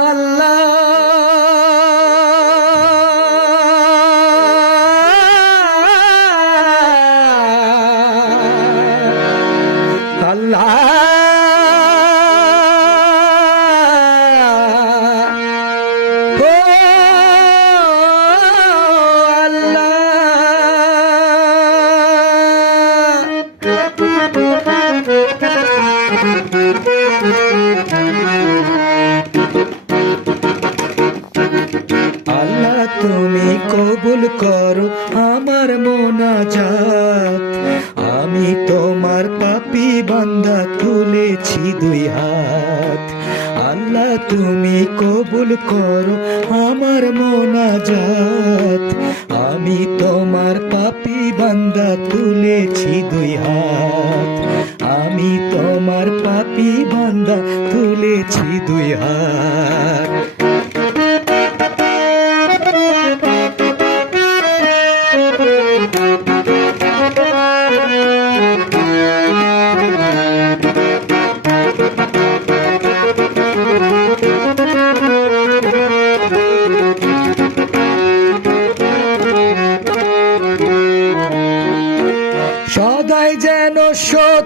আল্লাহ আল্লাহ তুমি কবুল করো আমার মোনাজাত। আমি তোমার পাপি বান্দা তুলেছি দুই হাত। আল্লাহ তুমি কবুল করো আমার মোনাজাত। আমি তোমার পাপি বান্দা তুলেছি দুই হাত। আমি তোমার পাপি বান্দা তুলেছি দুই হাত।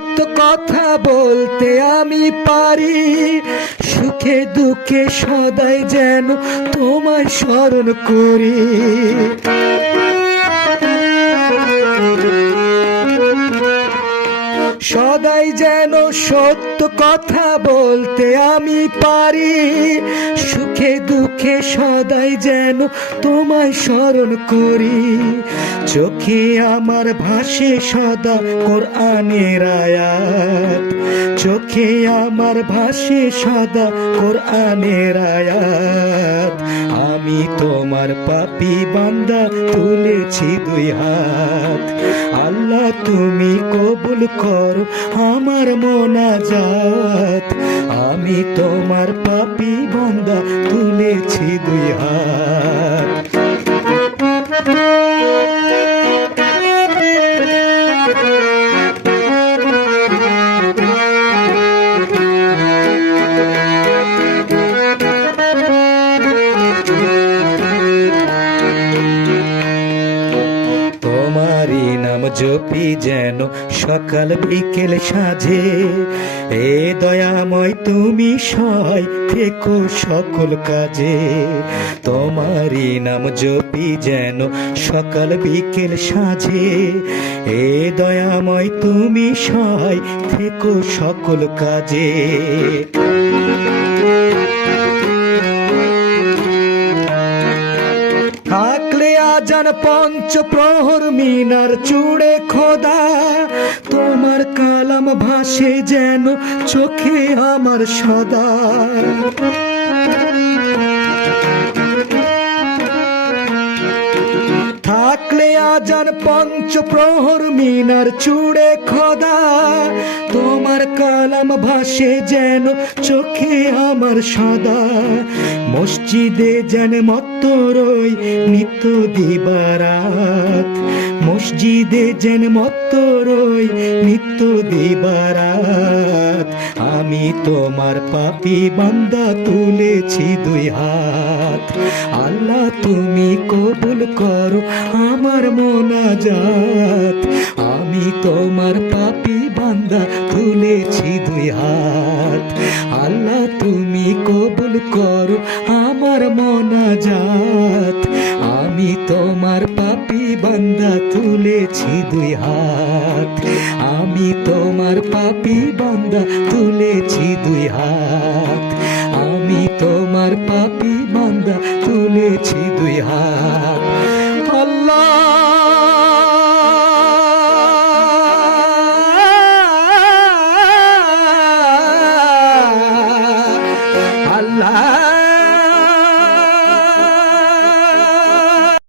সত্য কথা বলতে আমি পারি। সুখে দুঃখে সদাই যেন তোমায় স্মরণ করি। সদাই যেন সত্য কথা বলতে আমি পারি। সুখে দুঃখে সদাই যেন তোমায় স্মরণ করি। চোখে আমার ভাসে সদা কোরআনের আয়াত। চোখে আমার ভাসে সদা কোরআনের আয়াত। আমি তোমার পাপি বান্দা তুলেছি দুই হাত। আল্লাহ তুমি কবুল করো আমার মোনাজাত আমি তোমার পাপি বান্দা তুলেছি দুই হাত। তোমারই নাম জপি যেন সকাল বিকেল সাজে এ দয়াময় তুমি সহায় থেকো সকল কাজে। তোমারই নাম জপি যেন সকাল বিকেল সাজে এ দয়াময় তুমি সহায় থেকো সকল কাজে। আজান পঞ্চ প্রহর মিনার চুড়ে খোদা তোমার কালাম ভাসে যেন চোখে আমার সদা। থাকলে আজান পঞ্চ প্রহর মিনার চুড়ে খোদা। তোমার কালাম ভাসে যেন চোখে আমার সদা। মসজিদে যেন মত্ত রই নিত্য দিবারাত। মসজিদে যেন মত্ত রই নিত্য দিবারাত। আমি তোমার পাপি বান্দা তুলেছি দুই হাত। আল্লাহ, তুমি কবুল করো আমার মোনাজাত। আমি তোমার পাপি বান্দা তুলেছি দুই হাত। আল্লাহ, তুমি কবুল করো আমার মোনাজাত। আমি তোমার পাপি বান্দা তুলেছি দুই হাত। আমি তোমার পাপি বান্দা খোদা তুলেছি দুই হাত। আমি তোমার পাপি বান্দা তুলেছি দুই হাত। আল্লাহ। আল্লাহ।